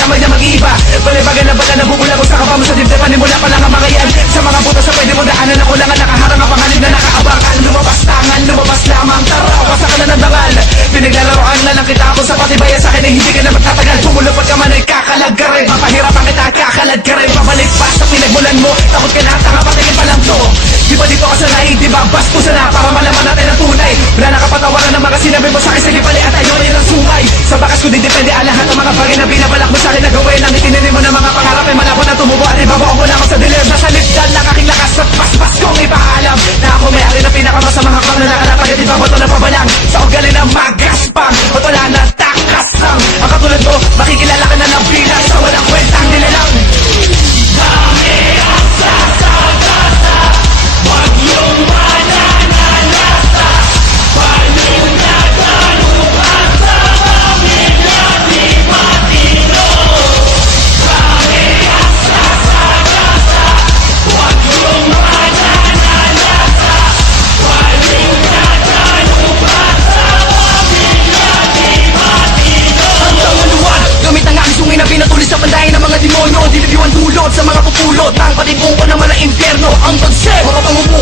lamang niya mag-iiba. Balibagan na bala nabubulag sa kapa mo sa dibdib. Panimula pa lang ang mga yan. Sa mga butas sa pwede mo daanan ako lang ang nakaharang ang pangalim na nakaabangan. Lumabas tangan, lumabas lamang taraw. Basta ka na ng dangal. Pinaglalaroan na lang kita ako sa patibayan sa akin ay hindi ka na magtatagal. Pumulupot ka man ay kakalag ka rin. Papahirapan kita, kakalad ka rin. Pabalik pa sa pinagmulan mo. Takot ka na, tanga patingin pa lang to. Di ba dito ka sanay, di ba bastusan na para malaman natin ang tunay. Wala na kapatawaran ng mga sinabi mo sa akin. Sige pali at ayun ay ng sungay. Sa bakas ko di depende ang lahat ng mga bagay na binabalak mo sa akin na gawin. Ang itinirin mo ng mga pangarap ay malabo na tumubo. At ibabaw mo na ako sa dilim. Nasa lipdan ng aking lakas at paspas kong ipaalam na ako may-ari na pinakamasamang hakbang na nakalapag at ibabato na pabalang. Sa ugali na magaspang at wala na takasang. Ang katulad mo, makikilala ka na ng bilang sa walang kwentang nilalang. Dami ang sasagasa, wag yung mananalasa. Panunagaluhan sa pamilya di matino. Dami ang sasagasa, wag yung mananalasa. Panunagaluhan sa pamilya di matino. Hanggang maluwag, gamit ang aking sungay na pinatulis sa pandahin ng mga demonyo. Dinidiwan tulot sa mga pupulot ng patibong ko ng mga impyerno. Ang bagset, mapapaupo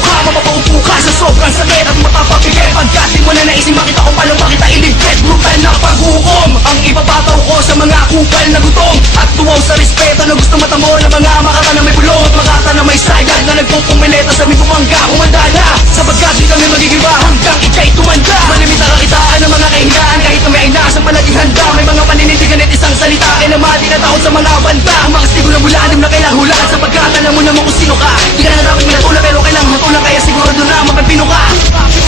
ka sa sobrang sakit at mapapapigil. Pagkat di mo na naising makita kung paano makita iligpit. Brutal na paghukom ang ipapataw ko sa mga kupal na gutom. At tuwaw sa respeto na gusto matamo ng mga makata na may bulot. Makata na may sayag na nagpupumileta sa aming bumangga. Kumanda na, sapagkat di kami magigiba hanggang ikay tumanda. Malimit na kakitaan ng mga kahingaan kahit na may nasa palaging handa. May mga paninindigan at isang salita ay namati na takot sa mga banta. Ang mga stigo na bulanim na kailang hulaan sapagkat alam mo naman kung sino ka. Di ka na dapat minatula pero kailangan hatulan kaya siguro doon na mapapino ka.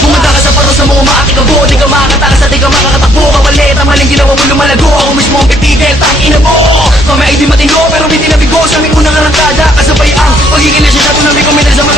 Bumanda ka sa parusa mo, umaakikago. Di ka makakatakas at di ka makakatakbo. Kapalit ang maling ginawa mo lumalago. Ako mismo ang pipigil, tangina mo. Mamaya ay di matino pero hindi nabigo sa aming unang arangkada. Kasabay ang pagiging lesyon sa tunami ko minal sa mga